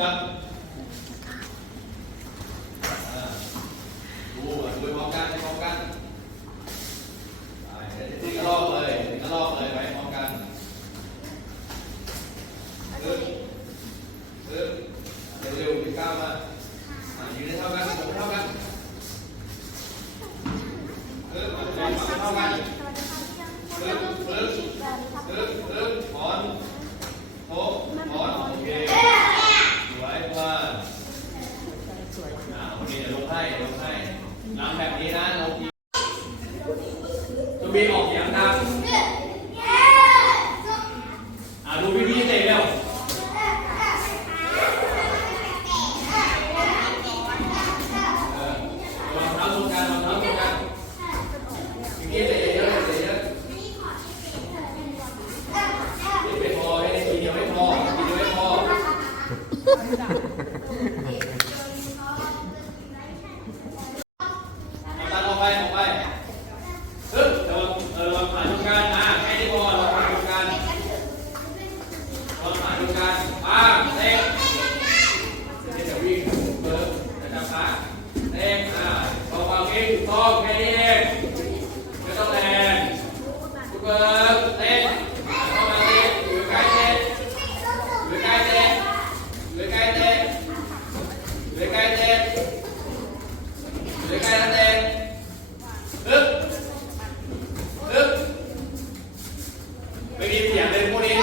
จับดูดูพร้อมกันพร้อมกันตีกระลอกเลยตีกระลอกเลยไปพร้อมกันซึ่งซึ่งเร็วๆตีก้าวมาอยู่ในเท่ากันผมเท่ากันลึกมาเท่ากันีออกเสียงดังอ่าดูพี่พี่เตะเร็ว cô nghe đi em. Cho tao nè cô bơ lên. Không ăn đi lưỡi cay lên lưỡi cay lên lưỡi cay lên lưỡi cay lên lưỡi cay lên lên đức đức mày đi giảm lên cô đi